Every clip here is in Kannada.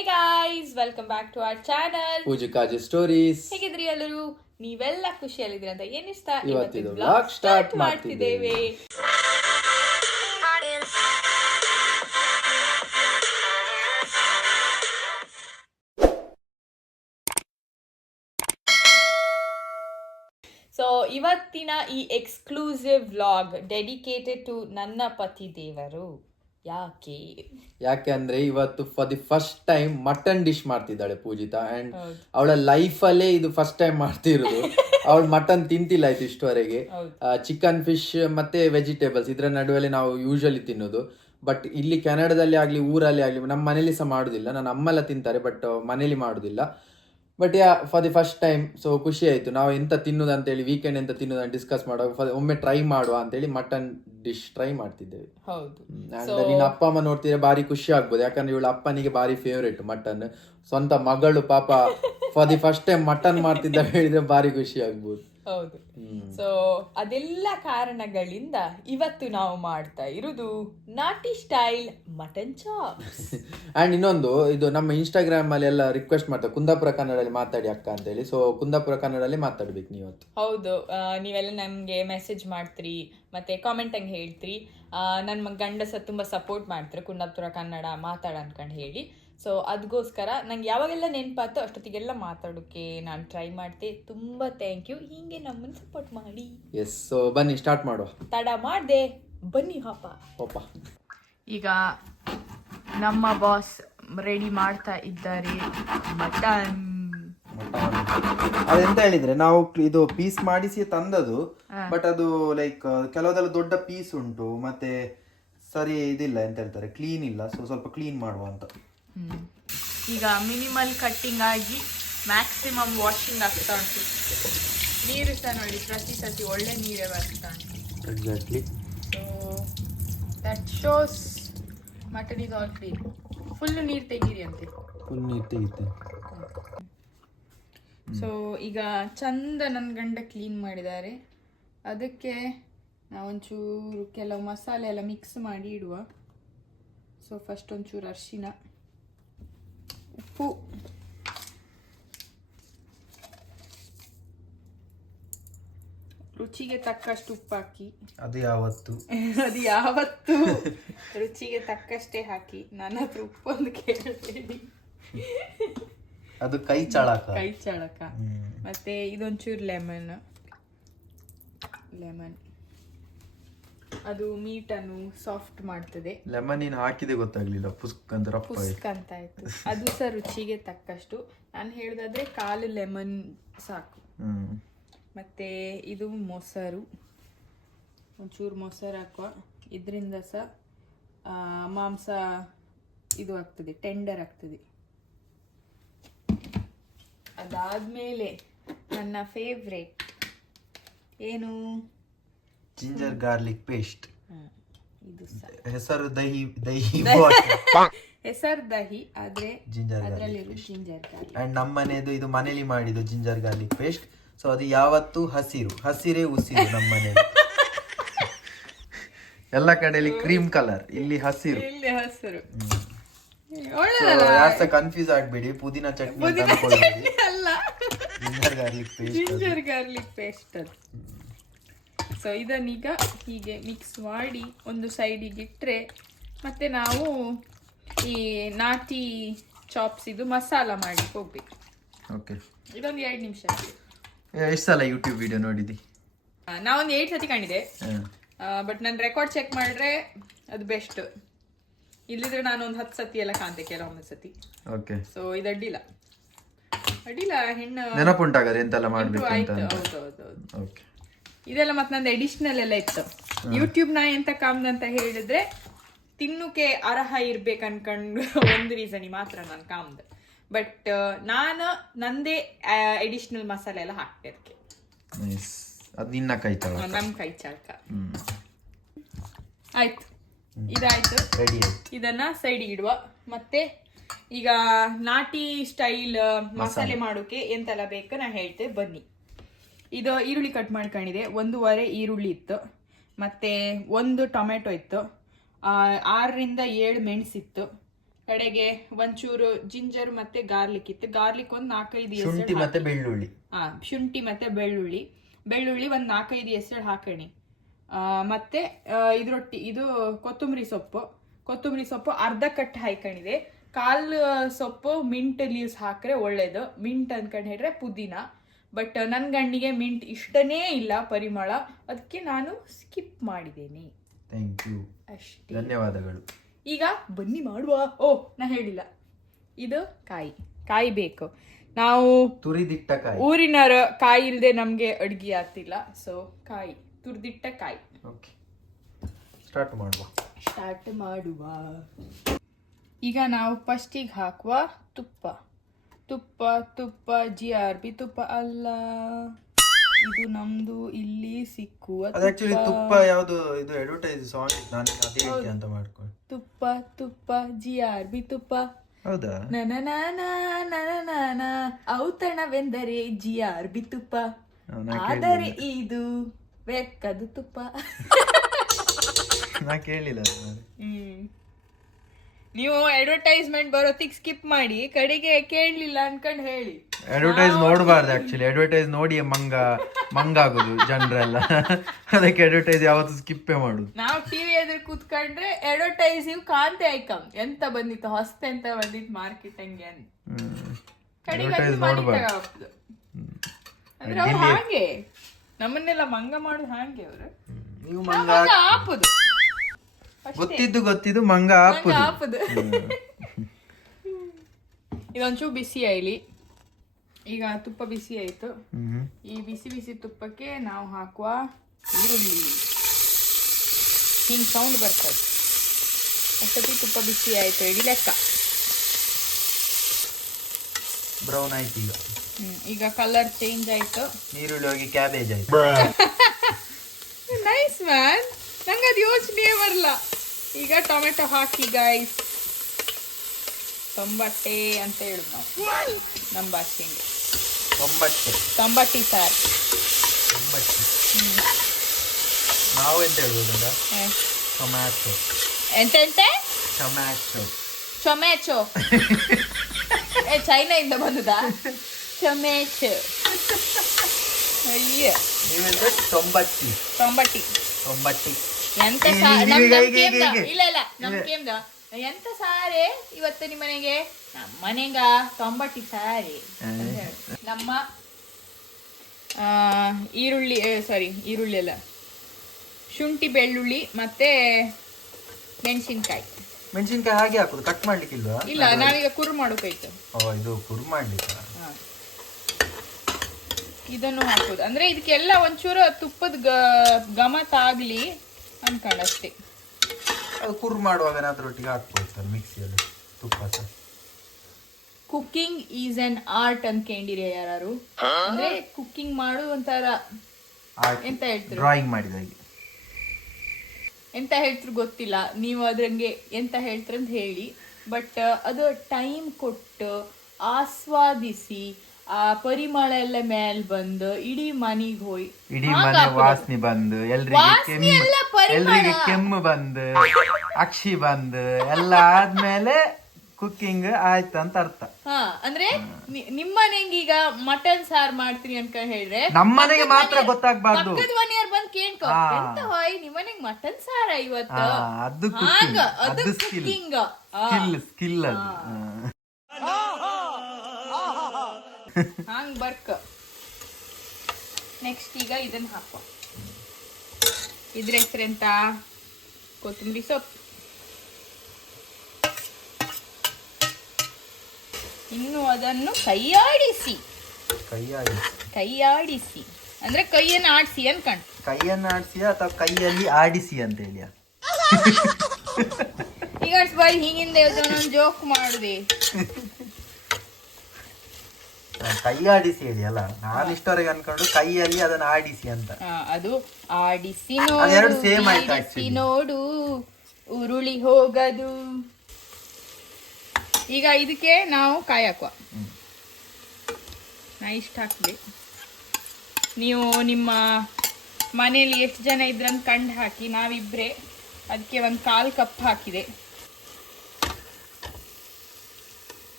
Hey guys, welcome back to our channel. ಪೂಜಿಕಾಜಿ ಸ್ಟೋರೀಸ್. ಹೇಗಿದ್ರಿ ಎಲ್ಲರೂ? ನೀವೆಲ್ಲ ಖುಷಿಯಲ್ಲಿದ್ರಿ ಅಂತ ಏನಿಸ್ತಾ ಇವತ್ತಿನ ವ್ಲಾಗ್ ಸ್ಟಾರ್ಟ್ ಮಾಡ್ತಿದ್ದೇವೆ. ಸೊ ಇವತ್ತಿನ ಈ ಎಕ್ಸ್ಕ್ಲೂಸಿವ್ ವ್ಲಾಗ್ ಡೆಡಿಕೇಟೆಡ್ ಟು ನನ್ನ ಪತಿ ದೇವರು. ಯಾಕೆ ಅಂದ್ರೆ ಇವತ್ತು for the first time mutton dish ಮಾಡ್ತಿದ್ದಾಳೆ ಪೂಜಿತಾ. ಅಂಡ್ ಅವಳ ಲೈಫ್ ಅಲ್ಲೇ ಇದು ಫಸ್ಟ್ ಟೈಮ್ ಮಾಡ್ತಿರೋದು. ಅವಳು ಮಟನ್ ತಿಂತಿಲ್ಲ ಆಯ್ತು ಇಷ್ಟವರೆಗೆ. ಚಿಕನ್, ಫಿಶ್ ಮತ್ತೆ ವೆಜಿಟೇಬಲ್ಸ್ ಇದ್ರ ನಡುವೆ ನಾವು ಯೂಶಲಿ ತಿನ್ನೋದು. ಬಟ್ ಇಲ್ಲಿ ಕೆನಡಾದಲ್ಲಿ ಆಗ್ಲಿ ಊರಲ್ಲಿ ಆಗ್ಲಿ ನಮ್ಮ ಮನೇಲಿ ಸಹ ಮಾಡುದಿಲ್ಲ. ನನ್ನ ಅಮ್ಮೆಲ್ಲ ತಿಂತಾರೆ ಬಟ್ ಮನೇಲಿ ಮಾಡುದಿಲ್ಲ. But for the first time so ಖುಷಿ ಆಯ್ತು. ನಾವು ಎಂತ ತಿನ್ನುದು ಅಂತೇಳಿ ವೀಕೆಂಡ್ ಎಂತ ತಿನ್ನುದು ಅಂತ ಡಿಸ್ಕಸ್ ಮಾಡುವಾಗ ಒಮ್ಮೆ ಟ್ರೈ ಮಾಡುವ ಅಂತೇಳಿ ಮಟನ್ ಡಿಶ್ ಟ್ರೈ ಮಾಡ್ತಿದ್ದೇವೆ. ಹೌದು. ನಿನ್ನ ಅಪ್ಪ ಅಮ್ಮ ನೋಡ್ತಿದ್ರೆ ಬಾರಿ ಖುಷಿ ಆಗ್ಬೋದು. ಯಾಕಂದ್ರೆ ಇವಳ ಅಪ್ಪನಿಗೆ ಬಾರಿ ಫೇವ್ರೇಟ್ ಮಟನ್. ಸ್ವಂತ ಮಗಳು ಪಾಪ for the first time mutton ಮಾಡ್ತಿದ್ದ ಹೇಳಿದ್ರೆ ಬಾರಿ ಖುಷಿ ಆಗ್ಬೋದು. ಹೌದು. ಸೊ ಅದೆಲ್ಲ ಕಾರಣಗಳಿಂದ ಇವತ್ತು ನಾವು ಮಾಡ್ತಾ ಇರುವುದು ನಾಟಿ ಸ್ಟೈಲ್ ಮಟನ್ ಚಾಪ್ಸ್. ಅಂಡ್ ಇನ್ನೊಂದು, ಇದು ನಮ್ಮ ಇನ್ಸ್ಟಾಗ್ರಾಮ್ ಅಲ್ಲಿ ಎಲ್ಲ ರಿಕ್ವೆಸ್ಟ್ ಮಾಡ್ತಾರೆ ಕುಂದಾಪುರ ಕನ್ನಡದಲ್ಲಿ ಮಾತಾಡಿ ಅಕ್ಕ ಅಂತ ಹೇಳಿ. ಸೊ ಕುಂದಾಪುರ ಕನ್ನಡದಲ್ಲಿ ಮಾತಾಡ್ಬೇಕು ನೀವತ್ತು. ಹೌದು, ನೀವೆಲ್ಲ ನಮ್ಗೆ ಮೆಸೇಜ್ ಮಾಡ್ತೀರಿ ಮತ್ತೆ ಕಾಮೆಂಟ್ ಹಂಗೆ ಹೇಳ್ತೀರಿ. ನನ್ನ ಗಂಡ ಸಹ ತುಂಬಾ ಸಪೋರ್ಟ್ ಮಾಡ್ತಾರೆ ಕುಂದಾಪುರ ಕನ್ನಡ ಮಾತಾಡ ಅನ್ಕೊಂಡು ಹೇಳಿ. ಸೊ ಅದಕ್ಕೋಸ್ಕರ ನಂಗೆ ಯಾವಾಗೆಲ್ಲ ನೆನಪಾತೋ ಅಷ್ಟೊತ್ತಿಗೆಲ್ಲ ಮಾತಾಡೋಕ್ಕೆ ನಾನು ಟ್ರೈ ಮಾಡ್ತೆ. ತುಂಬ ಥ್ಯಾಂಕ್ ಯು, ಹೀಗೆ ನಮ್ಮನ್ನು ಸಪೋರ್ಟ್ ಮಾಡಿ. ಎಸ್, ಸೊ ಬನ್ನಿ ಸ್ಟಾರ್ಟ್ ಮಾಡುವ. ತಡ ಮಾಡಿದೆ, ಬನ್ನಿ ಪಾಪ. ಈಗ ನಮ್ಮ ಬಾಸ್ ರೆಡಿ ಮಾಡ್ತಾ ಇದ್ದಾರೆ ಮಟನ್. ಅದೆಂತ ಹೇಳಿದ್ರೆ ನಾವು ಇದು ಪೀಸ್ ಮಾಡಿಸಿ ತಂದದು. ಬಟ್ ಅದು ಲೈಕ್ ಕೆಲವುದೆಲ್ಲ ದೊಡ್ಡ ಪೀಸ್ ಉಂಟು ಮತ್ತೆ ಸರಿ ಇದಿಲ್ಲ, ಎಂತ ಹೇಳ್ತಾರೆ ಕ್ಲೀನ್ ಇಲ್ಲ. ಸೊ ಸ್ವಲ್ಪ ಕ್ಲೀನ್ ಮಾಡುವ ಅಂತ. ಈಗ ಮಿನಿಮಲ್ ಕಟ್ಟಿಂಗ್ ಆಗಿ ಮ್ಯಾಕ್ಸಿಮಮ್ ವಾಷಿಂಗ್ ಆಗ್ತಾ ಉಂಟು. ನೀರು ಸಹ ನೋಡಿ ಪ್ರತಿ ಸತಿ ಒಳ್ಳೆ ನೀರೇ ಬರ್ತಾ ಉಂಟು. Exactly. So that shows mutton is all clean. Full ನೀರು ತೆಗೀರಿ ಅಂತೆ. ಫುಲ್ ನೀರು ತೆಗಿತೆ. ಸೊ ಈಗ ಚಂದ ನನ್ನ ಗಂಡ ಕ್ಲೀನ್ ಮಾಡಿದ್ದಾರೆ. ಅದಕ್ಕೆ ನಾವೊಂಚೂರು ಕೆಲವು ಮಸಾಲೆ ಎಲ್ಲ ಮಿಕ್ಸ್ ಮಾಡಿ ಇಡುವ. ಸೊ ಫಸ್ಟ್ ಒಂಚೂರು ಅರಿಶಿನ, ಉಪ್ಪು, ರುಚಿಗೆ ತಕ್ಕಷ್ಟು ಉಪ್ಪು ಹಾಕಿ. ಅದು ಯಾವತ್ತು ರುಚಿಗೆ ತಕ್ಕಷ್ಟೇ ಹಾಕಿ. ನನ್ನ ಹತ್ರ ಉಪ್ಪೊಂದು ಕೇಳ್ತೇನೆ, ಅದು ಕೈ ಚಳಕ. ಮತ್ತೆ ಇದೊಂಚೂರು ಲೆಮನ್. ಅದು ಮೀಟನ್ನು ಸಾಫ್ಟ್ ಮಾಡ್ತದೆ. ಲೆಮನ್ ಹಾಕಿದೆ ಗೊತ್ತಾಗ್ಲಿಲ್ಲ, ಪುಸ್ಕ್ ಅಂತ ಆಯ್ತು. ಅದು ಸಹ ರುಚಿಗೆ ತಕ್ಕಷ್ಟು. ನಾನು ಹೇಳುದಾದ್ರೆ 1/4 ಲೆಮನ್ ಸಾಕು. ಮತ್ತೆ ಇದು ಮೊಸರು, ಒಂಚೂರು ಮೊಸರು ಹಾಕುವ. ಇದರಿಂದ ಸಹ ಮಾಂಸ ಇದು ಆಗ್ತದೆ, ಟೆಂಡರ್ ಆಗ್ತದೆ. ಅದಾದ್ಮೇಲೆ ನನ್ನ ಫೇವ್ರೇಟ್ ಏನು, ಜಿಂಜರ್ ಗಾರ್ಲಿಕ್ ಪೇಸ್ಟ್. ಇದು ಹೆಸರು ದಹಿ ಆದ್ರೆ ಅದರಲ್ಲಿರೋ ಜಿಂಜರ್ ಗಾರ್ಲಿಕ್. ಅಂಡ್ ನಮ್ಮನೇದು ಇದು ಮನೇಲಿ ಮಾಡಿದ್ದು ಜಿಂಜರ್ ಗಾರ್ಲಿಕ್ ಪೇಸ್ಟ್. ಸೊ ಅದು ಯಾವತ್ತು ಹಸಿರೇ ಉಸಿರು ನಮ್ಮನೇಲಿ. ಎಲ್ಲ ಕಡೆಯಲ್ಲಿ ಕ್ರೀಮ್ ಕಲರ್, ಇಲ್ಲಿ ಹಸಿರು. ಯಾರ್ಸ ಕನ್ಫ್ಯೂಸ್ ಆಗ್ಬೇಡಿ, ಪುದೀನ ಚಟ್ನಿ ಅಲ್ಲ, ಜಿಂಜರ್ ಗಾರ್ಲಿಕ್ ಪೇಸ್ಟ್ ಅದು. ಸೊ ಇದನ್ನೀಗ ಹೀಗೆ ಮಿಕ್ಸ್ ಮಾಡಿ ಒಂದು ಸೈಡಿಗೆ ಇಟ್ಟರೆ ಮತ್ತೆ ನಾವು ಈ ನಾಟಿ ಚಾಪ್ಸ್ ಇದು ಮಸಾಲ ಮಾಡಿ ಹೋಗ್ಬೇಕು. ಓಕೆ, ಇದೊಂದು 2 ನಿಮಿಷ. ಎಷ್ಟು ಸಲ ಯೂಟ್ಯೂಬ್ ವಿಡಿಯೋ ನೋಡಿದಿ? ನಾವೊಂದು 8 ಸತಿ ಕಂಡಿದೆ. ಬಟ್ ನಾನು ರೆಕಾರ್ಡ್ ಚೆಕ್ ಮಾಡಿದ್ರೆ ಅದು ಬೆಸ್ಟ್. ಇಲ್ಲಿದ್ರೆ ನಾನು ಒಂದು 10 ಸತಿ ಎಲ್ಲ ಕಾಣ್ತೆ ಕೆಲವೊಂದು ಸತಿ. ಓಕೆ, ಸೊ ಇದು ಅಡ್ಡಿಲ್ಲ ಹೆಣ್ಣು ನೆನಪುಂಟಾಗದೆ ಎಂತೆಲ್ಲ ಮಾಡ್ಬೇಕು ಅಂತ. ಹೌದು. ಓಕೆ, ಇದೆಲ್ಲ ಮತ್ತೆ ನಂದು ಎಡಿಷನಲ್ ಎಲ್ಲ ಇತ್ತು. ಯೂಟ್ಯೂಬ್ ನಾ ಎಂತ ಕಾಮ್ದಂತ ಹೇಳಿದ್ರೆ ತಿನ್ನುಕೆ ಅರ್ಹ ಇರ್ಬೇಕು ಅನ್ಕೊಂಡು ಒಂದು ರೀಸನ್ ಮಾತ್ರ ನಾನು ಕಾಮ್ದೆ. ಬಟ್ ನಾನು ನಂದೇ ಎಡಿಷನಲ್ ಮಸಾಲೆ ಎಲ್ಲ ಹಾಕ್ತೆ ಅದಕ್ಕೆ. ನಿನ್ನ ಕೈ ಚಳಕ, ನಮ್ಮ ಕೈ ಚಳಕ. ಆಯ್ತು, ಇದಾಯ್ತು, ರೆಡಿ ಆಯ್ತು. ಇದನ್ನ ಸೈಡಿಗೆ ಇಡುವ. ಮತ್ತೆ ಈಗ ನಾಟಿ ಸ್ಟೈಲ್ ಮಸಾಲೆ ಮಾಡೋಕೆ ಎಂತೆಲ್ಲ ಬೇಕು ನಾ ಹೇಳ್ತೇವೆ, ಬನ್ನಿ. ಇದು ಈರುಳ್ಳಿ ಕಟ್ ಮಾಡ್ಕೊಂಡಿದೆ, 1.5 ಈರುಳ್ಳಿ ಇತ್ತು, ಮತ್ತೆ 1 ಟೊಮೆಟೊ ಇತ್ತು, 6 ರಿಂದ 7 ಮೆಣಸಿತ್ತು, ಕಡೆಗೆ ಒಂಚೂರು ಜಿಂಜರ್ ಮತ್ತೆ ಗಾರ್ಲಿಕ್ ಇತ್ತು. ಗಾರ್ಲಿಕ್ ಒಂದು 4-5 ಶುಂಠಿ ಮತ್ತೆ ಬೆಳ್ಳುಳ್ಳಿ. ಶುಂಠಿ ಮತ್ತೆ ಬೆಳ್ಳುಳ್ಳಿ ಒಂದು 4-5 ಎಸಳು ಹಾಕಣಿ. ಮತ್ತೆ ಇದು ಕೊತ್ತಂಬರಿ ಸೊಪ್ಪು ಅರ್ಧ ಕಟ್ ಹಾಕೊಂಡಿದೆ. 1/4 ಸೊಪ್ಪು ಮಿಂಟ್ ಲೀವ್ಸ್ ಹಾಕ್ರೆ ಒಳ್ಳೇದು. ಮಿಂಟ್ ಅನ್ಕೊಂಡು ಹೇಳ್ರೆ ಪುದೀನ. ಬಟ್ ನನ್ನ ಗಂಡಿಗೆ ಮಿಂಟ್ ಇಷ್ಟನೇ ಇಲ್ಲ ಪರಿಮಳ, ಅದಕ್ಕೆ ನಾನು ಸ್ಕಿಪ್ ಮಾಡಿದ್ದೇನೆ. ಥ್ಯಾಂಕ್ ಯು, ಅಷ್ಟೇ, ಧನ್ಯವಾದಗಳು. ಈಗ ಬನ್ನಿ ಮಾಡುವ. ನಾ ಹೇಳಿಲ್ಲ, ಇದು ಕಾಯಿ ಬೇಕು. ನಾವು ತುರಿದಿಟ್ಟ ಕಾಯಿ, ಊರಿನವರ ಕಾಯಿ ಇಲ್ಲದೆ ನಮ್ಗೆ ಅಡ್ಗೆ ಆಗ್ತಿಲ್ಲ. ಸೊ ತುರಿದಿಟ್ಟ ಕಾಯಿ. ಓಕೆ, ಸ್ಟಾರ್ಟ್ ಮಾಡುವ. ಈಗ ನಾವು ಫಸ್ಟಿಗೆ ಹಾಕುವ ತುಪ್ಪ GRB ತುಪ್ಪ ಅಲ್ಲ, ಇದು ನಮ್ದು ಇಲ್ಲಿ ಸಿಕ್ಕುವ ತುಪ್ಪ. ಯಾವುದು ಇದು ಅಡ್ವರ್ಟೈಸ್ ಸಾಂಗ್, ನಾನು ಅದೇ ರೀತಿ ಅಂತ ಮಾಡ್ಕೊಂಡು ತುಪ್ಪ GRB ತುಪ್ಪ. ಹೌದಾ? ನನ ಔತಣವೆಂದರೆ GRB ತುಪ್ಪ, ಆದರೆ ಇದು ಬೆಕ್ಕದು ತುಪ್ಪ. ನಾ ಕೇಳಿಲ್ಲ. ನೀವು ಅಡ್ವರ್ಟೈಸ್ಮೆಂಟ್ ಬರೋತ್ತಿಗೆ ಸ್ಕಿಪ್ ಮಾಡಿ, ಕಡೆಗೆ ಕೇಳಲಿಲ್ಲ ಅನ್ಕೊಂಡು ಹೇಳಿ. ಅಡ್ವರ್ಟೈಸ್ ನೋಡಬಾರ್ದು ಆಕ್ಚುಲಿ. ಅಡ್ವರ್ಟೈಸ್ ನೋಡಿ ಮಂಗಾಗೋದು ಜನರೆಲ್ಲ. ಅದಕ್ಕೆ ಅಡ್ವರ್ಟೈಸ್ ಯಾವತ್ತು ಸ್ಕಿಪ್ಪೇ ಮಾಡುದು. ನಾವು ಟಿವಿ ಎದುರು ಕೂತ್ಕೊಂಡ್ರೆ ಅಡ್ವರ್ಟೈಸಿವ್ ಕಾಂತೆ ಐಕಮ್ ಎಂತ ಬಂದಿತ್ತು ಹೊಸ್ತೆ ಅಂತ ಬಂದಿತ್ತು ಮಾರ್ಕೆಟಿಂಗ್ ಅಂತ. ಕಡೆಗೆ ಅಂದ್ರೆ ಅವ್ರು ಹಾಗೆ ನಮ್ಮನ್ನೆಲ್ಲ ಮಂಗ ಮಾಡುದು ಹಾಗೆ. ಅವರು ನೀವು ಮಂಗ ಹಾಪುದು ಗೊತ್ತಿದ್ದು ಮಂಗ ಹಾಪುದು. ಇದೊಂಚೂರು ಬಿಸಿ ಆಯ್ಲಿ. ಈಗ ತುಪ್ಪ ಬಿಸಿ ಆಯ್ತು. ಈ ಬಿಸಿ ತುಪ್ಪಕ್ಕೆ ನಾವು ಹಾಕುವ ಈರುಳ್ಳಿ. ಹಿಂಗ್ ಸೌಂಡ್ ಬರ್ತದೆ. ಅಷ್ಟೊತ್ತಿ ತುಪ್ಪ ಬಿಸಿ ಆಯ್ತು ಹೇಳಿ ಲೆಕ್ಕ. ಬ್ರೌನ್ ಆಯ್ತು ಈಗ ಕಲರ್ ಚೇಂಜ್ ಆಯ್ತು. ಈರುಳ್ಳಿ ಹೋಗಿ ಕ್ಯಾಬೇಜ್ ಆಯ್ತು. ನೈಸ್ ಮ್ಯಾನ್, ನಂಗೆ ಅದು ಯೋಚನೆ ಬರಲ್ಲ. ಈಗ ಟೊಮೆಟೊ ಹಾಕಿ ಗೈಸ್. ತೊಂಬಟ್ಟೆ ಅಂತ ಹೇಳುದು ನಾವು ನಮ್ಮ ಭಾಷೆಗೆ. ತೊಂಬಟ್ಟಿ ಸಾರ್. ನಾವು ಎಂತ ಹೇಳ್ಬೋದು? ಟೊಮ್ಯಾಟೊ. ಎಂತ ಟೊಮ್ಯಾಟೊ ಚೈನಾ ಇಂದ ಬಂದದಾ? ಟೊಮ್ಯಾಟೊ. ಅಯ್ಯ, ತೊಂಬಟ್ಟಿ ಎಂತ ಇಲ್ಲ ನಮ್ಗೇಮ್ದ ಎಂತ ಸಾರೆ ಇವತ್ತು ನಿಮ್ಮನೆಗೆ? ನಮ್ಮನೆಗ ತೊಂಬಟ್ಟಿ ಸಾರೆ. ನಮ್ಮ ಈರುಳ್ಳಿ ಅಲ್ಲ, ಶುಂಠಿ ಬೆಳ್ಳುಳ್ಳಿ ಮತ್ತೆ ಮೆಣಸಿನ್ಕಾಯಿ ಹಾಗೆ ಹಾಕುದು, ಕಟ್ ಮಾಡ್ಲಿಕ್ಕಿಲ್ವಾ? ಇಲ್ಲ, ನಾವೀಗ ಕುರು ಮಾಡೋಕೈತೆ. ಇದು ಕುರು ಮಾಡ್ಲಿಕ್ಕೆ ಇದನ್ನು ಹಾಕುದು. ಅಂದ್ರೆ ಇದಕ್ಕೆಲ್ಲ ಒಂಚೂರು ತುಪ್ಪದ ಗಮತ ಆಗ್ಲಿ ಅನ್ಕೊಂಡಷ್ಟೇ. ಅದು ಕುರು ಮಾಡುವಾಗ ಅದ್ರೊಟ್ಟಿಗೆ ಹಾಕ್ಬೋದು ಮಿಕ್ಸಿಯಲ್ಲಿ ತುಪ್ಪ. ಕುಕಿಂಗ್ ಈಸ್ ಅನ್ ಆರ್ಟ್ ಅನ್ಕೊಂಡಿರಿ ಯಾರು? ಅಂದ್ರೆ ಕುಕಿಂಗ್ ಮಾಡು ಒಂಥರ ಎಂತ ಹೇಳ್ತಾರೆ, ಡ್ರಾಯಿಂಗ್ ಮಾಡಿದಾಗೆ ಎಂತ ಹೇಳ್ತಾರೆ ಗೊತ್ತಿಲ್ಲ. ನೀವು ಅದ್ರಂಗೆ ಎಂತ ಹೇಳ್ತಾರಂತ ಹೇಳಿ. ಬಟ್ ಅದು ಟೈಮ್ ಕೊಟ್ಟು ಆಸ್ವಾದಿಸಿ ಆ ಪರಿಮಳ ಎಲ್ಲ ಮೇಲ್ ಬಂದು ಇಡೀ ಮನೆಗೆ ಹೋಗಿ ಇಡೀ ಮನೆ ವಾಸನೆ ಬಂದು ಎಲ್ರಿಗೆ ಕೆಮ್ಮು ಬಂದು ಅಕ್ಷಿ ಬಂದು ಎಲ್ಲ ಆದ್ಮೇಲೆ ಕುಕ್ಕಿಂಗ್ ಆಯ್ತು ಅಂತ ಅರ್ಥ. ಅಂದ್ರೆ ನಿಮ್ಮನೆಗೆ ಈಗ ಮಟನ್ ಸಾರ್ ಮಾಡ್ತೀನಿ ಅನ್ಕೊಂಡ್ ಹೇಳಿದ್ರೆ ನಮ್ಮನೆಗೆ ಮಾತ್ರ ಗೊತ್ತಾಗ್ಬಾರ್ದು. ಮನೆಯವ್ರು ಬಂದು ಕೇಳ್ಕೊ ಎಂತ ಹೋಯ್ ನಿಮ್ಮನೆಗೆ ಮಟನ್ ಸಾರ ಇವತ್ತು, ಅದು ಸ್ಕಿಲ್ ಅದು. ಹಂಗ್ ಬರ್ಕ. ನೆಕ್ಸ್ಟ್ ಈಗ ಇದನ್ನ ಹಾಕುವ. ಇದ್ರ ಹೆಸರೆಂತ? ಕೊತ್ತಂಬರಿ ಸೊಪ್ಪು. ಇನ್ನು ಅದನ್ನು ಕೈಯಾಡಿಸಿ ಅಂದ್ರೆ ಕೈಯನ್ನು ಆಡಿಸಿ ಅನ್ಕಂಡು. ಕೈಯನ್ನು ಆಡಿಸಿ ಅಥವಾ ಕೈಯಲ್ಲಿ ಆಡಿಸಿ ಅಂತ ಹೇಳಿ. ಈಗ ಬಾಯ್ ಹಿಂಗಿಂದ ಜೋಕ್ ಮಾಡುದೆ. ಕೈ ಆಡಿಸಿ ಹೇಳಿ ಅಲ್ಲ, ನಾನು ಇಷ್ಟವರೆಗೆ ಅನ್ಕೊಂಡು ಕೈಯಲ್ಲಿ ಅದನ್ನ ಆಡಿಸಿ ಅಂತ. ಅದು ಆಡಿಸಿ ನೋಡು ಉರುಳಿ ಹೋಗದು. ಈಗ ಇದಕ್ಕೆ ನಾವು ಕಾಯಿ ಹಾಕುವ. ನಾ ಇಷ್ಟ ಹಾಕ್ಲಿ. ನೀವು ನಿಮ್ಮ ಮನೆಯಲ್ಲಿ ಎಷ್ಟು ಜನ ಇದ್ರಂತ ಕಂಡು ಹಾಕಿ. ನಾವಿಬ್ರೆ, ಅದಕ್ಕೆ 1/4 ಕಪ್ ಹಾಕಿದೆ.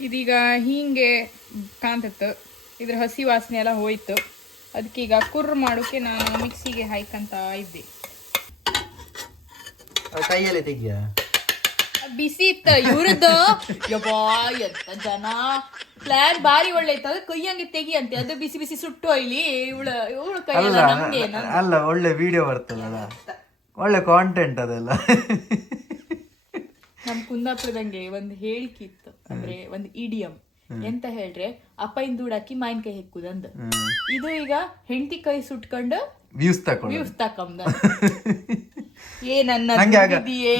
ಇದೀಗ ಹೀಗೆ ಕಾಣ್ತತ್ತು, ಇದ್ರ ಹಸಿ ವಾಸನೆ ಎಲ್ಲ ಹೋಯ್ತು. ಅದಕ್ಕೀಗ ಕುರ್ರ್ ಮಾಡೋಕೆ ನಾನು ಮಿಕ್ಸಿಗೆ ಹಾಯ್ಕಂತ ಇದ್ದೆ. ಕೈಯಲ್ಲೇ ತೆಗಿಯ, ಬಿಸಿ ಇತ್ತ ಇವ್ರದ್ದು. ಯಬ್ಬಾ ಎಂತ ಜನ, ಪ್ಲಾನ್ ಬಾರಿ ಒಳ್ಳೆ ಇತ್ತು. ಅದು ಕೈಯಂಗೆ ತೆಗಿ ಅಂತೆ, ಅದು ಬಿಸಿ ಬಿಸಿ ಸುಟ್ಟು ಇಲ್ಲಿ ಇವಳು ಕೈಯಲ್ಲ ನಮ್ಗೆ. ಅಲ್ಲ ಒಳ್ಳೆ ವಿಡಿಯೋ ಬರ್ತದಲ್ಲ, ಒಳ್ಳೆ ಕಾಂಟೆಂಟ್ ಅದೆಲ್ಲ. ನಮ್ ಕುಂದಾಪುರದಂಗೆ ಒಂದು ಹೇಳಿಕೆ ಇತ್ತು, ಅಂದ್ರೆ ಒಂದು ಇಡಿಯಂ ಎಂತ ಹೇಳ್ರೆ, ಅಪ್ಪೈನ್ ದೂಡಾಕಿ ಮಾವಿನಕಾಯಿ ಹೆಕ್ಕುದಂದ. ಇದು ಈಗ ಹೆಂಡತಿ ಕೈ ಸುಟ್ಕೊಂಡು ವ್ಯೂಸ್ ತಕೊಂಡ.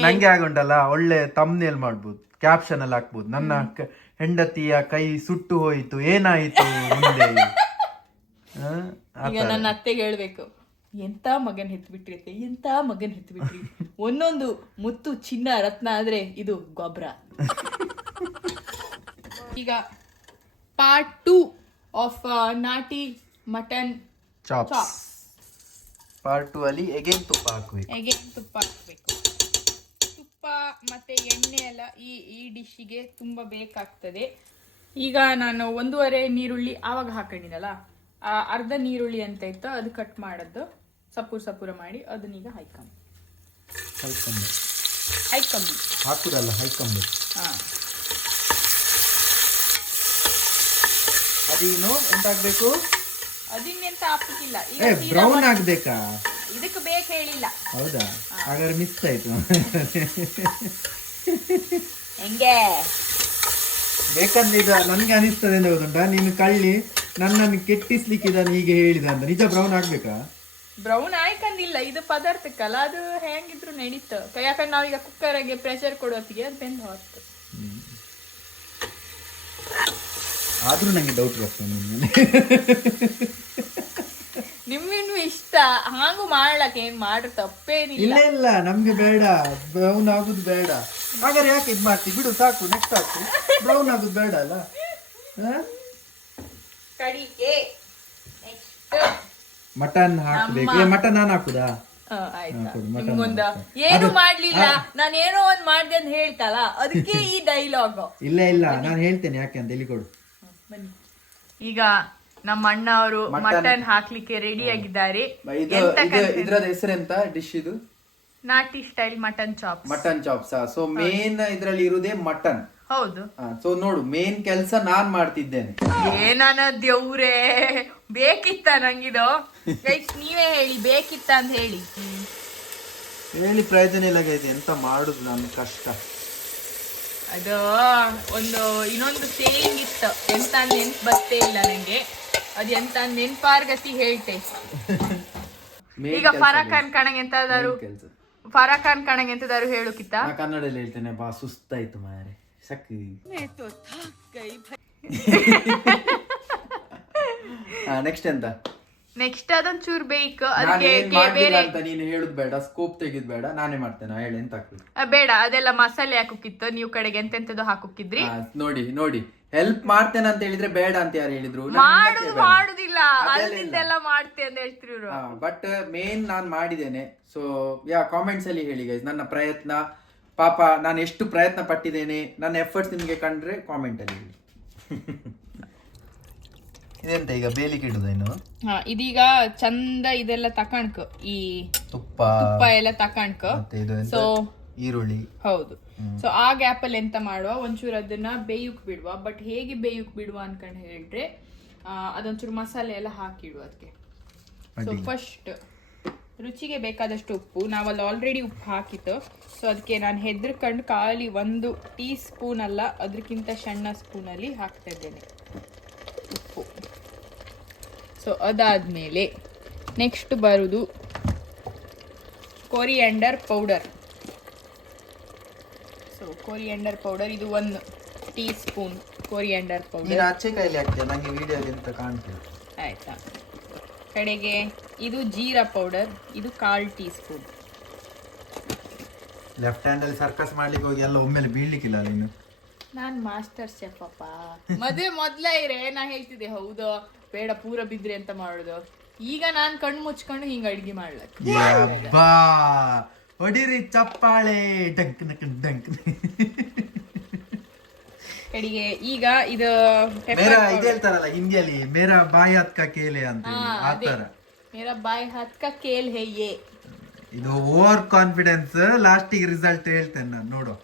ನಂಗೆ ಆಗುಂಟಲ್ಲ, ಒಳ್ಳೆ ತಮ್ನೇಲ್ ಮಾಡ್ಬೋದು, ಕ್ಯಾಪ್ಷನ್ ಅಲ್ಲಿ ಹಾಕ್ಬೋದು, ನನ್ನ ಹೆಂಡತಿಯ ಕೈ ಸುಟ್ಟು ಹೋಯಿತು, ಏನಾಯಿತು ಮುಂದೆ. ಈಗ ನನ್ನ ಅತ್ತೆಗೆ ಹೇಳ್ಬೇಕು, ಎಂತ ಮಗನ್ ಹೆತ್ಬಿಟ್ರಿ ಅತ್ತೆ, ಎಂತ ಮಗನ್ ಹೆತ್ಬಿಟ್ರಿ. ಒಂದೊಂದು ಮುತ್ತು ಚಿನ್ನ ರತ್ನ ಆದ್ರೆ ಇದು ಗೊಬ್ಬರ. ಈಗ ಪಾರ್ಟ್ 2 ಆಫ್ ನಾಟಿ ಮಟನ್ ಚಾಪ್ಸ್. ಪಾರ್ಟ್ 2 ಅಲ್ಲಿ ಎಗೇನ್ ತುಪ್ಪ ಹಾಕ್ಬೇಕು. ತುಪ್ಪ ಮತ್ತೆ ಎಣ್ಣೆ ಎಲ್ಲ ಈ ಡಿಶ್ಗೆ ತುಂಬಾ ಬೇಕಾಗ್ತದೆ. ಈಗ ನಾನು 1.5 ನೀರುಳ್ಳಿ ಆವಾಗ ಹಾಕೊಂಡಿನಲ್ಲ, ಅರ್ಧ ನೀರುಳ್ಳಿ ಅಂತ ಇತ್ತು, ಅದು ಕಟ್ ಮಾಡದ್ದು ಸಪೂರ ಮಾಡಿ ಅದನ್ನೀಗ ಹಾಕ್ಕೊಂಬ ಹಾಕುದಲ್ಲ ಹಾಕ್ಕೊಂಬ. ಅದೇನು ಎಂತ ಆಗ್ಬೇಕು, ಅದಿನ್ನೆಂತ ಹಾಕ್ಲಿಕ್ಕಿಲ್ಲ, ಬ್ರೌನ್ ಆಗ್ಬೇಕಾ, ಇದಕ್ಕೆ ಬೇಕು ಹೇಳಿಲ್ಲ. ಹೌದಾ, ಹಾಗಾದ್ರೆ ಮಿಸ್ ಆಯ್ತು. ಹೆಂಗೆ ಬೇಕಂದ್ರೆ ಇದು ನನ್ಗೆ ಅನಿಸ್ತದೆ ಅಂತ ಗೊತ್ತುಂಟಾ, ನೀನು ಕಳ್ಳಿ ನನ್ನನ್ನು ಕೆಟ್ಟಿಸ್ಲಿಕ್ಕೆ ಇದನ್ನು ಹೀಗೆ ಹೇಳಿದ ಅಂತ. ನಿಜ ಬ್ರೌನ್ ಆಗ್ಬೇಕಾ? ಬ್ರೌನ್ ಆಯ್ಕಂದಿಲ್ಲ, ಇದು ಪದಾರ್ಥಕ್ಕಲ್ಲ, ಅದು ಹೆಂಗಿದ್ರು ನಡೀತು. ಯಾಕಂದ್ರೆ ನಾವೀಗ ಕುಕ್ಕರ್ಗೆ ಪ್ರೆಷರ್ ಕೊಡೋತ್ತಿಗೆ ಅದು ಬೆಂದು ಹೋಗ್ತು. ಆದ್ರೂ ನಂಗೆ ಡೌಟ್ ಬರ್ತದೆ ನಿಮ್ಮಿನ್ನು ಇಷ್ಟ ಹಾಗೂ ಮಾಡ್ಲಕ್ಕೆ, ಏನ್ ಮಾಡ್ರ ತಪ್ಪೇನಿಲ್ಲ. ಇಲ್ಲ ನಮ್ಗೆ ಬೇಡ, ಬ್ರೌನ್ ಆಗುದು ಬೇಡ. ಹಾಗಾದ್ರೆ ಯಾಕೆ ಇದ್ ಮಾಡ್ತೀವಿ, ಬಿಡು ಸಾಕು, ನೆಕ್ಸ್ಟ್ ಹಾಕು. ಬ್ರೌನ್ ಆಗುದು ಬೇಡ ಅಲ್ಲ. ಮಟನ್ ಹಾಕ್ಬೇಕು. ಮಟನ್ ನಾನು ಹಾಕುದಾ? ಏನು ಮಾಡ್ಲಿಲ್ಲ, ನಾನೇನೋ ಒಂದ್ ಮಾಡ್ದೆ ಅಂತ ಹೇಳ್ತಲ್ಲ, ಅದಕ್ಕೆ ಈ ಡೈಲಾಗ್. ಇಲ್ಲ ನಾನು ಹೇಳ್ತೇನೆ ಯಾಕೆ ಅಂತ, ಇಲ್ಲಿ ಕೊಡು. ಈಗ ನಮ್ಮ ಅಣ್ಣ ಅವರು ಮಟನ್ ಹಾಕ್ಲಿಕ್ಕೆ ರೆಡಿ ಆಗಿದ್ದಾರೆ. ಇದ್ರದ ಹೆಸರೆಂತ ಡಿಶ್ ಇದು? ನಾಟಿ style mutton chops. So main ಇದ್ರಲ್ಲಿ ಇರುದೇ ಮಟನ್. ಹೌದು. ಸೊ ನೋಡು, ಮೇನ್ ಕೆಲಸ ನಾನ್ ಮಾಡ್ತಿದ್ದೇನೆ. ಏನಾನ ದೇವ್ರೇ, ಬೇಕಿತ್ತ ನಂಗಿದು? ನೀವೇ ಹೇಳಿ, ಬೇಕಿತ್ತ ಅಂತ ಹೇಳಿ ಪ್ರಯೋಜನ ಇಲ್ಲ ಗೈಸ್, ಎಂತ ಮಾಡುದು ನನ್ ಕಷ್ಟ. ಅದು ಇನ್ನೊಂದು ಸೇವಿಂಗ್ ಇತ್ತು, ಎಂತ ನೆನ್ಪು ಬರ್ತೇ ಇಲ್ಲ ನಂಗೆ. ಅದು ಎಂತ ನೆನ್ಪಾರ್ಗತಿ ಹೇಳ್ತೆ. ಈಗ ಫರಾಖಾನ್ ಕಣಗೆ ಎಂತದಾರು ಹೇಳುಕಿತ್ತ? ಕನ್ನಡದಲ್ಲಿ ಹೇಳ್ತೇನೆ, ಬಾ ಸುಸ್ತಾಯ್ತು ಮಾರೆ, ಸಕ್ಕಿ. ನೆಕ್ಸ್ಟ್ ಎಂತ? ನೆಕ್ಸ್ಟ್ ಅದೊಂಚೂರು ಬೇಕು, ನೀನು ಹೇಳುದು ಬೇಡ, ಸ್ಕೋಪ್ ತೆಗಿದ್ ಬೇಡ, ನಾನೇ ಮಾಡ್ತೇನೆ. ಹೇಳಿ ಎಂತ ಹಾಕ್ಬೇಕು? ಬೇಡ, ಅದೆಲ್ಲ ಮಸಾಲೆ ಹಾಕುಕಿತ್ತು, ನೀವು ಕಡೆಗೆ ಎಂತೆಂತದ್ದು ಹಾಕುಕಿದ್ರಿ. ನೋಡಿ ಹೆಲ್ಪ್ ಮಾಡ್ತೇನೆ ಅಂತ ಹೇಳಿದ್ರೆ ಬೇಡ ಅಂತ ಯಾರು ಹೇಳಿದ್ರು? ಮಾಡುದಿಲ್ಲ, ಅಲ್ಲಿಂದೆಲ್ಲ ಮಾಡ್ತೇನೆ ಅಂತ ಹೇಳ್ತಿರು. ಬಟ್ ಮೇನ್ ನಾನ್ ಮಾಡಿದ್ದೇನೆ. ಸೊ ಕಾಮೆಂಟ್ಸ್ ಅಲ್ಲಿ ಹೇಳಿ ಗೈಸ್, ನನ್ನ ಪ್ರಯತ್ನ ಪಾಪ, ನಾನು ಎಷ್ಟು ಪ್ರಯತ್ನ ಪಟ್ಟಿದ್ದೇನೆ, ನನ್ನ ಎಫರ್ಟ್ಸ್ ನಿಮ್ಗೆ ಕಂಡ್ರೆ ಕಾಮೆಂಟ್ ಅಲ್ಲಿ ಹೇಳಿ. ಇದೆಂತ ಈಗ ಬೇಲಿಗೆ ಇಡುದೇನು? ಇದೀಗ ಚಂದ ಇದೆಲ್ಲ ತಕಣ್ಕ, ಈ ತುಪ್ಪ ಎಲ್ಲ ತಕಣ್ಕ. ಸೊ ಈರುಳ್ಳಿ, ಹೌದು. ಸೊ ಆ ಗ್ಯಾಪ್ ಅಲ್ಲಿ ಎಂತ ಮಾಡುವ, ಒಂಚೂರು ಅದನ್ನ ಬೇಯುಕ್ ಬಿಡುವ. ಬಟ್ ಹೇಗೆ ಬೇಯುಕ್ ಬಿಡುವ ಅನ್ಕೊಂಡು ಹೇಳ್ರೆ, ಅದೊಂಚೂರು ಮಸಾಲೆ ಎಲ್ಲ ಹಾಕಿಡುವ ಅದಕ್ಕೆ. ಸೊ ಫಸ್ಟ್ ರುಚಿಗೆ ಬೇಕಾದಷ್ಟು ಉಪ್ಪು, ನಾವಲ್ಲಿ ಆಲ್ರೆಡಿ ಉಪ್ಪು ಹಾಕಿತ್ತು. ಸೊ ಅದಕ್ಕೆ ನಾನು ಹೆದರ್ಕೊಂಡು ಖಾಲಿ 1 ಟೀ ಸ್ಪೂನ್ ಅಲ್ಲ, ಅದಕ್ಕಿಂತ ಸಣ್ಣ ಸ್ಪೂನಲ್ಲಿ ಹಾಕ್ತಾ ಇದ್ದೇನೆ ಉಪ್ಪು. ಸೊ ಅದಾದ್ಮೇಲೆ ನೆಕ್ಸ್ಟ್ ಬರುವುದು coriander powder. So coriander powder ಇದು 1 ಟೀ ಸ್ಪೂನ್ ಕೊರಿಯಾಂಡರ್ ಪೌಡರ್. ಆಚೆ ಕೈಲಿ ಹಾಕ್ತೀಯ, ನಂಗೆ ವಿಡಿಯೋದಲ್ಲಿ ಅಂತ ಕಾಣ್ತೀವಿ. ಆಯ್ತಾ? ಕಡೆಗೆ ಇದು ಜೀರಾ ಪೌಡರ್, ಇದು 1/4 ಟೀ ಸ್ಪೂನ್. ಲೆಫ್ಟ್ ಹ್ಯಾಂಡ್ ಅಲ್ಲಿ ಸರ್ಕಸ್ ಮಾಡ್ಲಿಕ್ಕೆ ಹೋಗಿ ಎಲ್ಲ ಒಮ್ಮೆಲೆ ಬೀಳ್ಲಿಕ್ಕಿಲ್ಲ ನೀನು. ನಾನ್ ಮಾಸ್ಟರ್ ಶೆಫ್ ಅಪ್ಪ. ಮದುವೆ ಮೊದ್ಲ ಇರೇ ನಾ ಹೇಳ್ತಿದ್ದೆ, ಹೌದು ಬೇಡ ಪೂರ ಬಿದ್ರಿ ಅಂತ ಮಾಡುದು. ಈಗ ನಾನ್ ಕಣ್ಣು ಮುಚ್ಕೊಂಡು ಹಿಂಗ ಅಡ್ಗೆ ಮಾಡ್ಲಕ್ಕ. ಹೊಡಿರಿ ಚಪ್ಪಾಳೆ, ಡಂಕ್ ಡಂಕ್. ಕಡೆಗೆ ಈಗ ಇದು ಮೇರಾ ಇದು ಹೇಳ್ತಾರಲ್ಲ ಹಿಂದಿಯಲ್ಲಿ ಮೇರಾ ಬಾಯಿ ಹತ್ಕ ಕೇಲೆ ಅಂತ ಆ ತರ. ಮೇರಾ ಬಾಯಿ ಹತ್ಕ ಕೇಲ್ ಹೇ ಯೇ. ಇದು ಓವರ್ ಕಾನ್ಫಿಡೆನ್ಸ್, ಲಾಸ್ಟಿಗೆ ರಿಸಲ್ಟ್ ಹೇಳ್ತೇನೆ ನಾನು, ನೋಡು.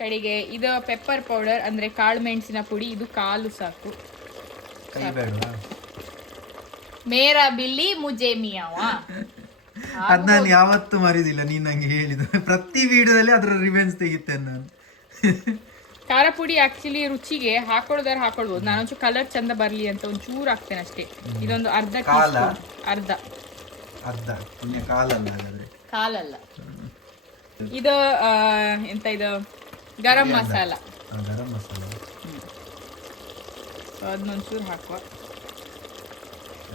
ಕಡೆಗೆ ಇದು ಪೆಪ್ಪರ್ ಪೌಡರ್ ಅಂದ್ರೆ ಕಾಳು ಮೆಣಸಿನ ಪುಡಿ, ಇದು ಕಾಲು ಸಾಕು. ಕೈ ಬೇಡವಾ? ಮೇರಾ ಬಿಲ್ಲಿ ಮುಜೆ ಮಿಯಾವ. ಅದ್ ನಾನು ಯಾವತ್ತೂ ಮರಿದಿಲ್ಲ, ನೀನ್ ನಂಗೆ ಹೇಳಿದ ಪ್ರತಿ ವಿಡಿಯೋದಲ್ಲಿ ಅದ್ರ ರಿವೆನ್ಸ್ ತೆಗಿತೇನೆ ನಾನು. ಖಾರ ಪುಡಿ ಆಕ್ಚುಲಿ ರುಚಿಗೆ ಹಾಕೊಳ್ಳೋದಾರ ಹಾಕೊಳ್ಬಹುದು, ನಾನೊಂಚೂರು ಕಲರ್ ಚಂದ ಬರ್ಲಿ ಅಂತ ಒಂಚೂರು ಹಾಕ್ತೇನೆ ಅಷ್ಟೇ. ಇದೊಂದು ಅರ್ಧ ಅರ್ಧ ಅರ್ಧ ಕಾಲಲ್ಲ, ಹಾಗಾದ್ರೆ ಕಾಲಲ್ಲ. ಇದು ಎಂತ ಇದು ಗರಂ ಮಸಾಲ. ಗರಂ ಮಸಾಲ ಅದನ್ನೊಂಚೂರು ಹಾಕುವ.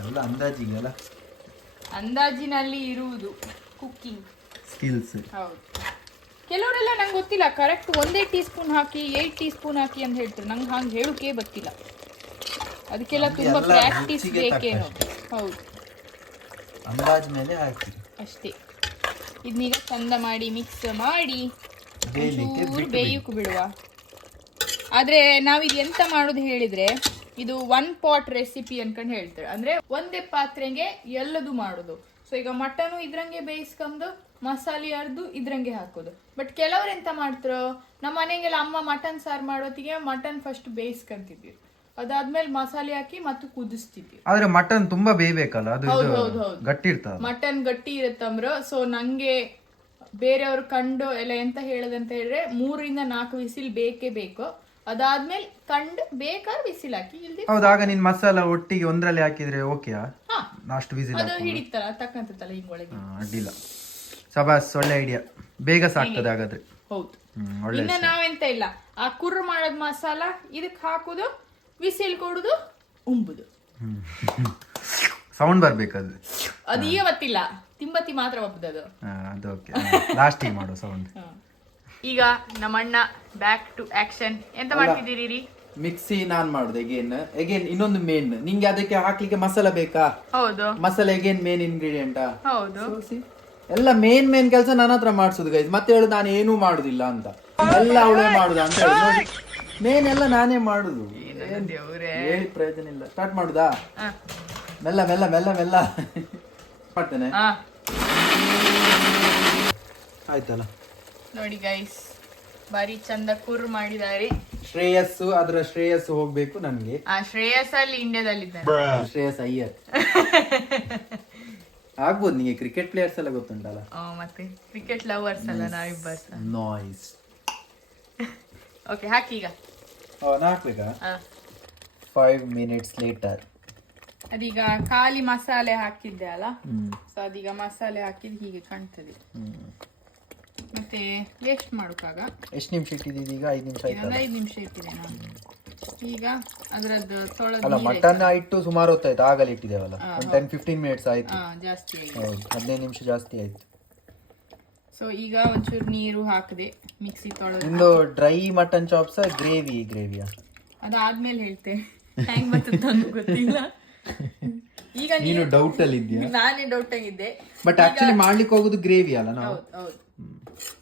ಎಲ್ಲ ಅಂದಾಜಿಗೆಲ್ಲ, ಅಂದಾಜಿನಲ್ಲಿ ಇರುವುದು ಕುಕ್ಕಿಂಗ್ ಸ್ಕಿಲ್ಸ್. ಹೌದು. ಕೆಲವರೆಲ್ಲ ನಂಗೆ ಗೊತ್ತಿಲ್ಲ, ಕರೆಕ್ಟ್ 1 ಟೀ ಸ್ಪೂನ್ ಹಾಕಿ 8 ಟೀ ಸ್ಪೂನ್ ಹಾಕಿ ಅಂತ ಹೇಳ್ತಾರೆ. ನಂಗೆ ಹಂಗೆ ಹೇಳೋಕೆ ಗೊತ್ತಿಲ್ಲ, ಅದಕ್ಕೆಲ್ಲ ತುಂಬಾ ಪ್ರಾಕ್ಟೀಸ್ ಬೇಕೇನೋ. ಹೌದು, ಅಂದಾಜ್ ಮೇಲೆ ಹಾಕಿ ಅಷ್ಟೇ. ಇದನ್ನೀಗ ಚಂದ ಮಾಡಿ ಮಿಕ್ಸ್ ಮಾಡಿ ಬೇಯಕ್ಕೆ ಬಿಡುವ. ಆದ್ರೆ ನಾವಿದು ಎಂತ ಮಾಡೋದು ಹೇಳಿದ್ರೆ, ಇದು 1 ಪಾಟ್ ರೆಸಿಪಿ ಅನ್ಕೊಂಡು ಹೇಳ್ತಾರೆ. ಅಂದ್ರೆ ಒಂದೇ ಪಾತ್ರೆಗೆ ಎಲ್ಲದು ಮಾಡೋದು. ಸೊ ಈಗ ಮಟನ್ ಇದ್ರಂಗೆ ಬೇಯಿಸ್ಕೊಂಡು ಮಸಾಲೆ ಅರ್ದು ಇದ್ರಂಗೆ ಹಾಕೋದು. ಬಟ್ ಕೆಲವ್ರು ಎಂತ ಮಾಡ್ತಾರೋ, ನಮ್ಮ ಮನೆಗೆಲ್ಲ ಅಮ್ಮ ಮಟನ್ ಸಾರು ಮಾಡೋತ್ತಿಗೆ ಮಟನ್ ಫಸ್ಟ್ ಬೇಯಿಸ್ಕೊಂತಿದ್ವಿ, ಅದಾದ್ಮೇಲೆ ಮಸಾಲೆ ಹಾಕಿ ಮತ್ತು ಕುದಿಸ್ತಿದ್ವಿ. ಆದ್ರೆ ಮಟನ್ ತುಂಬಾ ಬೇಯಬೇಕಲ್ಲ, ಅದು ಗಟ್ಟಿ ಇರ್ತದೆ. ಮಟನ್ ಗಟ್ಟಿ ಇರುತ್ತಂಬ್ರ. ಸೊ ನಂಗೆ ಬೇರೆಯವ್ರು ಕಂಡು ಎಲ್ಲ ಎಂತ ಹೇಳದಂತ ಹೇಳಿದ್ರೆ 3 ರಿಂದ 4 ವಿಸಿಲ್ ಬೇಕೇ ಬೇಕು. ಅದಾದ್ಮೇಲೆ ಕಂಡು ಬೇಕಾದ್ರೆ ವಿಸಿಲ್ ಹಾಕಿ. ಹೌದಾಗ ನೀನ್ ಮಸಾಲ ಒಟ್ಟಿಗೆ ಒಂದ್ರಲ್ಲಿ ಹಾಕಿದ್ರೆ ಓಕೆಯಾ? ಅಷ್ಟು ವಿಸಿಲ್ ಅದು ಹಿಡಿತಲ್ಲ, ತಕ್ಕಂತಲ್ಲ ಹಿಂಗೊಳಗೆ. ಅಡ್ಡಿಲ್ಲ, ಸಬಾಸ್, ಒಳ್ಳೆ ಐಡಿಯಾ, ಬೇಗ ಸಾಕ್ತದೆ ಹಾಗಾದ್ರೆ. ಹೌದು. ಇನ್ನ ನಾವೆಂತ ಇಲ್ಲ, ಆ ಕುರ್ರು ಮಾಡೋದ್ ಮಸಾಲ ಇದಕ್ ಹಾಕುದು, ವಿಸಿಲ್ ಕೊಡುದು, ಉಂಬುದು. ಸೌಂಡ್ ಬರ್ಬೇಕದು. ಅದು ಇವತ್ತಿಲ್ಲ, ತಿಂಬತ್ತಿ ಮಾತ್ರ ಒಪ್ಪದದು. ಅದು ಓಕೆ, ಲಾಸ್ಟಿಗೆ ಮಾಡು ಸೌಂಡ್. ಈಗ ನಮ್ಮಣ್ಣ ಬ್ಯಾಕ್ ಟು ಆಕ್ಷನ್. ಎಂತ ಮಾಡ್ತಿದ್ದೀರಿ? ಮಿಕ್ಸಿ ನಾನ್ ಮಾಡುದು ಎಗೇನ್ ಇನ್ನೊಂದು ಮೇನ್. ನಿಂಗೆ ಅದಕ್ಕೆ ಹಾಕ್ಲಿಕ್ಕೆ ಮಸಾಲ ಬೇಕಾ? ಹೌದು, ಮಸಾಲ ಎಗೇನ್ ಮೇನ್ ಇಂಗ್ರೀಡಿಯೆಂಟ್. ಹೌದು, ಎಲ್ಲ ಮೇನ್ ಕೆಲಸ ನನ್ನ ಹತ್ರ ಮಾಡ್ಸುದು ಗೈಸ್. ಮತ್ತೆ ಹೇಳುದು ನಾನು ಏನೂ ಮಾಡುದಿಲ್ಲ ಅಂತ, ಎಲ್ಲ ಅವಳೇ ಮಾಡುದು ಅಂತ ಹೇಳಿ. ನೋಡಿ, ಮೇನ್ ಎಲ್ಲ ನಾನೇ ಮಾಡುದು, ಹೇಳಿ ಪ್ರಯೋಜನ ಇಲ್ಲ. ಸ್ಟಾರ್ಟ್ ಮಾಡುದಾ? ಮೆಲ್ಲ ಮೆಲ್ಲ ಮೆಲ್ಲ ಮೆಲ್ಲ ಮಾಡ್ತೇನೆ. ಆಯ್ತಲ್ಲ, ನೋಡಿ ಗೈಸ್, ಬಾರಿ ಚಂದ ಕುರ್ ಮಾಡಿದ್ದಾರೆ. ಶ್ರೇಯಸ್ಸು, ಅದರ ಶ್ರೇಯಸ್ಸು ಹೋಗ್ಬೇಕು ನನ್ಗೆ. ಶ್ರೇಯಸ್ ಅಲ್ಲಿ ಇಂಡಿಯಾದಲ್ಲಿದ್ದಾರೆ, ಶ್ರೇಯಸ್ ಅಯ್ಯರ್ ಆಗ್ಬೋದು. ನಿಮಗೆ ಕ್ರಿಕೆಟ್ ಪ್ಲೇಯರ್ಸ್ ಎಲ್ಲ ಗೊತ್ತುಂಟಲ್ಲ, ಮತ್ತೆ ಕ್ರಿಕೆಟ್ ಲವರ್ಸ್ ಅಲ್ಲ ನಾವಿಬ್ಬರು. ನಾಯ್ಸ್. ಓಕೆ, ಹಾಕಿ ಈಗ. ಹಾಕ್ಬೇಕಾ? 5 ಮಿನಿಟ್ಸ್ ಲೇಟರ್. ಅದೀಗ ಖಾಲಿ ಮಸಾಲೆ ಹಾಕಿದ್ದೆ ಅಲ್ಲ, ಸೊ ಅದೀಗ ಮಸಾಲೆ ಹಾಕಿದ್ ಹೀಗೆ ಕಾಣ್ತದೆ. ಮತ್ತೆ ವೇಸ್ಟ್ ಮಾಡೋಕ್ಕಾಗ ಎಷ್ಟು ನಿಮಿಷ ಇಟ್ಟಿದ್ದೀವಿ ಈಗ? 5 ನಿಮಿಷ ಆಯ್ತು. 5 ನಿಮಿಷ ಇಟ್ಟಿದೆ ನಾನು. ಈಗ ಅದ್ರದ್ದು ತೊಳೆದ ಅಲ್ಲ, ಮಟನ್ ಇಟ್ಟು ಸುಮಾರು ಹೊತ್ತಾಯ್ತು, ಆಗಲೇ ಇಟ್ಟಿದ್ದೇವಲ್ಲ. 10-15 ಮಿನಿಟ್ಸ್ ಆಯ್ತು. ಜಾಸ್ತಿ ಆಯ್ತು. ಹೌದು, 15 ನಿಮಿಷ ಜಾಸ್ತಿ ಆಯ್ತು. ಸೊ ಈಗ ಒಂಚೂರು ನೀರು ಹಾಕದೆ ಮಿಕ್ಸಿ ತೊಳೆದು. ಇಂದು ಡ್ರೈ ಮಟನ್ ಚಾಪ್ಸ್ ಗ್ರೇವಿಯಾ? ಅದಾದ್ಮೇಲೆ ಹೇಳ್ತೇನೆ, ಹೆಂಗ್ ಬರ್ತದೆ ಗೊತ್ತಿಲ್ಲ. ಈಗ ನೀನು ಡೌಟ್ ಅಲ್ಲಿ ಇದ್ದೀಯಾ? ನಾನೇ ಡೌಟ್ ಆಗಿದ್ದೆ. ಬಟ್ ಆಕ್ಚುಲಿ ಮಾಡ್ಲಿಕ್ಕೆ ಹೋಗುದು ಗ್ರೇವಿ ಅಲ್ಲ ನಾವು? ಹೌದು,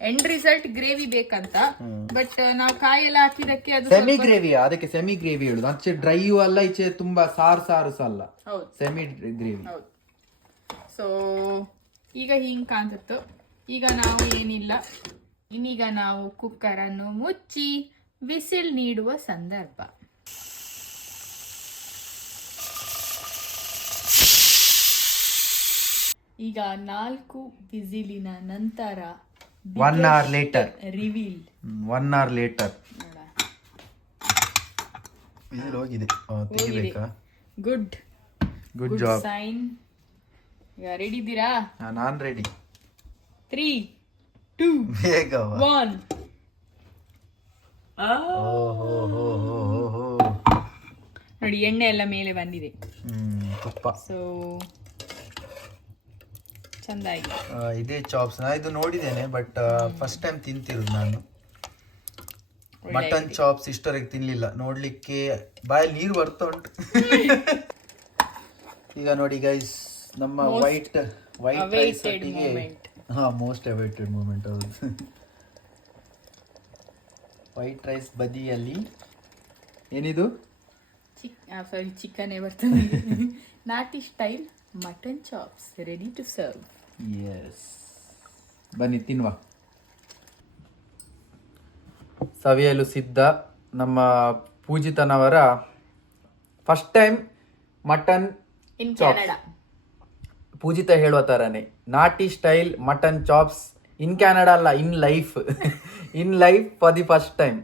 ಎಂಡ್ ರಿಸಲ್ಟ್ ಗ್ರೇವಿ ಬೇಕಂತ. ಬಟ್ ನಾವು ಕಾಯಿ ಎಲ್ಲ ಹಾಕಿದಕ್ಕೆ ಅದು ಸೆಮಿ ಗ್ರೇವಿ, ಅದಕ್ಕೆ ಸೆಮಿ ಗ್ರೇವಿ ಹೇಳುದು. ಆಚೆ ಡ್ರೈಯೂ ಅಲ್ಲ, ಈಚೆ ತುಂಬಾ ಸಾರು ಅಲ್ಲ. ಹೌದು, ಸೆಮಿ ಗ್ರೇವಿ. ಹೌದು. ಸೊ ಈಗ ಹಿಂಗ್ ಕಾಣ್ತಿತ್ತು. ಈಗ ನಾವು ಏನಿಲ್ಲ, ಇನ್ನೀಗ ನಾವು ಕುಕ್ಕರ್ ಅನ್ನು ಮುಚ್ಚಿ ವಿಸಿಲ್ ನೀಡುವ ಸಂದರ್ಭ. ಈಗ 4 ವಿಸಿಲಿನ ನಂತರ 1 hour later reveal. 1 hour later whistle ಹೋಗಿದೆ. ತೆಗಿಬೇಕಾ? Good job. ಸೈನ್. ಈಗ ರೆಡಿ ಇದ್ದೀರಾ? ನಾನ್ ರೆಡಿ. 3, 2, ಬೇಗ 1. ನೋಡಿ, ಎಣ್ಣೆ ಎಲ್ಲ ಮೇಲೆ ಬಂದಿದೆ. ತುಪ್ಪ. ಸೊ ಚಂದ ಆಗಿದೆ. ಇದೇ ಚಾಪ್ಸ್ ನಾ ಇದು ನೋಡಿದ್ದೇನೆ, ಬಟ್ ಫಸ್ಟ್ ಟೈಮ್ ತಿಂತಿರೋದು ನಾನು. ಮಟನ್ ಚಾಪ್ಸ್ ಇಷ್ಟವರೆಗೆ ತಿನ್ಲಿಲ್ಲ. ನೋಡ್ಲಿಕ್ಕೆ ಬಾಯಲ್ಲಿ ನೀರು ಬರ್ತಾ ಉಂಟು. ಈಗ ನೋಡಿ ಗೈಸ್, ನಮ್ಮ ವೈಟ್ ರೈಸ್ ಒಟ್ಟಿಗೆ ಮೋಸ್ಟ್ ಅವೈಟೆಡ್ ಮೂಮೆಂಟ್. ಹೌದು, ವೈಟ್ ರೈಸ್ ಬದಿಯಲ್ಲಿ ಏನಿದು? ಚಿಕನ್ ಬರ್ತದೆ. ನಾಟಿ style mutton chops ready to serve. Yes, ಬನ್ನಿ ತಿನ್ನುವ. ಸವಿಯಲು ಸಿದ್ಧ ನಮ್ಮ ಪೂಜಿತನವರ first time mutton in chops. Canada. Pujitha ಹೇಳುವ ತರನೇ ನಾಟಿ style mutton chops in Canada ಅಲ್ಲ, in life. In life for the first time.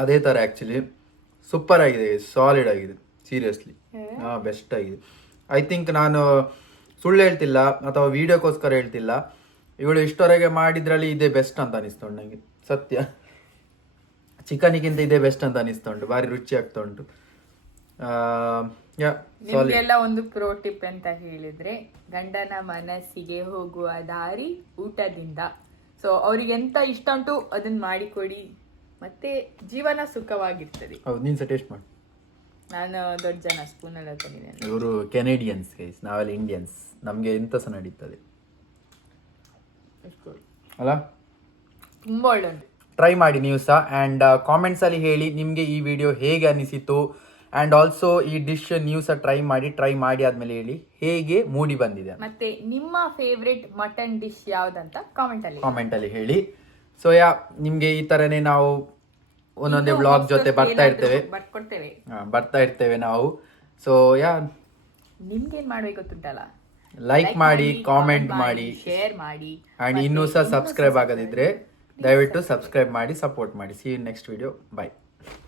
ಅದೇ ತರ ಆಕ್ಚುಲಿ ಸೂಪರ್ ಆಗಿದೆ, ಸಾಲಿಡ್ ಆಗಿದೆ, ಸೀರಿಯಸ್ಲಿ ಬೆಸ್ಟ್ ಆಗಿದೆ. ಐ ಥಿಂಕ್ ನಾನು ಸುಳ್ಳು ಹೇಳ್ತಿಲ್ಲ ಅಥವಾ ವಿಡಿಯೋಕ್ಕೋಸ್ಕರ ಹೇಳ್ತಿಲ್ಲ, ಇವಳು ಇಷ್ಟವರೆಗೆ ಮಾಡಿದ್ರಲ್ಲಿ ಇದೇ ಬೆಸ್ಟ್ ಅಂತ ಅನಿಸ್ತು ನನಗೆ, ಸತ್ಯ. ಚಿಕನಿಗಿಂತ ಇದೇ ಬೆಸ್ಟ್ ಅಂತ ಅನಿಸ್ತುಂಟು, ಭಾರಿ ರುಚಿ ಆಗ್ತಾ ಉಂಟು. ನಿಮ್ಗೆಲ್ಲ ಒಂದು ಪ್ರೋ ಟಿಪ್ ಅಂತ ಹೇಳಿದ್ರೆ, ಗಂಡನ ಮನಸ್ಸಿಗೆ ಹೋಗುವ ದಾರಿ ಊಟದಿಂದ. ಸೊ ಅವ್ರಿಗೆ ಎಂತ ಇಷ್ಟ ಉಂಟು ಅದನ್ನ ಮಾಡಿಕೊಡಿ, ಮತ್ತೆ ಜೀವನ ಸುಖವಾಗಿರ್ತದೆ. ಹೌದು, ನೀನ್ ಟೇಸ್ಟ್ ಮಾಡಿ. ನಾನು ದೊಡ್ಡ ಜನ ಸ್ಪೂನಲ್ಲಿ ತಂದಿದ್ದೇನೆ. ಇವರು ಕೆನೇಡಿಯನ್ಸ್ ಗೈಸ್, ನಾವೆಲ್ಲ ಇಂಡಿಯನ್ಸ್, ನಮಗೆ ಎಂತ ಸಹ ನಡೀತದೆ ಅಲ್ಲ. ತುಂಬಾ ಒಳ್ಳೆ ಟ್ರೈ ಮಾಡಿ ನೀವು ಸಹ, ಆ್ಯಂಡ್ ಕಾಮೆಂಟ್ಸ್ ಅಲ್ಲಿ ಹೇಳಿ ನಿಮಗೆ ಈ ವಿಡಿಯೋ ಹೇಗೆ ಅನಿಸಿತು. ಆ್ಯಂಡ್ ಆಲ್ಸೋ ಈ ಡಿಶ್ ನೀವು ಸಹ ಟ್ರೈ ಮಾಡಿ ಆದ್ಮೇಲೆ ಹೇಳಿ ಹೇಗೆ ಮೂಡಿ ಬಂದಿದೆ. ಮತ್ತೆ ನಿಮ್ಮ ಫೇವ್ರೆಟ್ ಮಟನ್ ಡಿಶ್ ಯಾವ್ದಂತ ಕಾಮೆಂಟ್ ಅಲ್ಲಿ ಹೇಳಿ. ಸೊ ನಿಮ್ಗೆ ಈ ತರನೇ ನಾವು ಒಂದೊಂದೇ ವ್ಲಾಗ್ ಜೊತೆ ಬರ್ತಾ ಇರ್ತೇವೆ ನಾವು. ಸೊ ನಿಮ್ಗೇನ್ ಮಾಡ್ಬೇಕು ಗೊತ್ತುಂಟಲ್ಲ, ಲೈಕ್ ಮಾಡಿ, ಕಾಮೆಂಟ್ ಮಾಡಿ, ಶೇರ್ ಮಾಡಿ, ಆ್ಯಂಡ್ ಇನ್ನೂ ಸಹ ಸಬ್ಸ್ಕ್ರೈಬ್ ಆಗದಿದ್ರೆ ದಯವಿಟ್ಟು ಸಬ್ಸ್ಕ್ರೈಬ್ ಮಾಡಿ, ಸಪೋರ್ಟ್ ಮಾಡಿ. See you next video. By.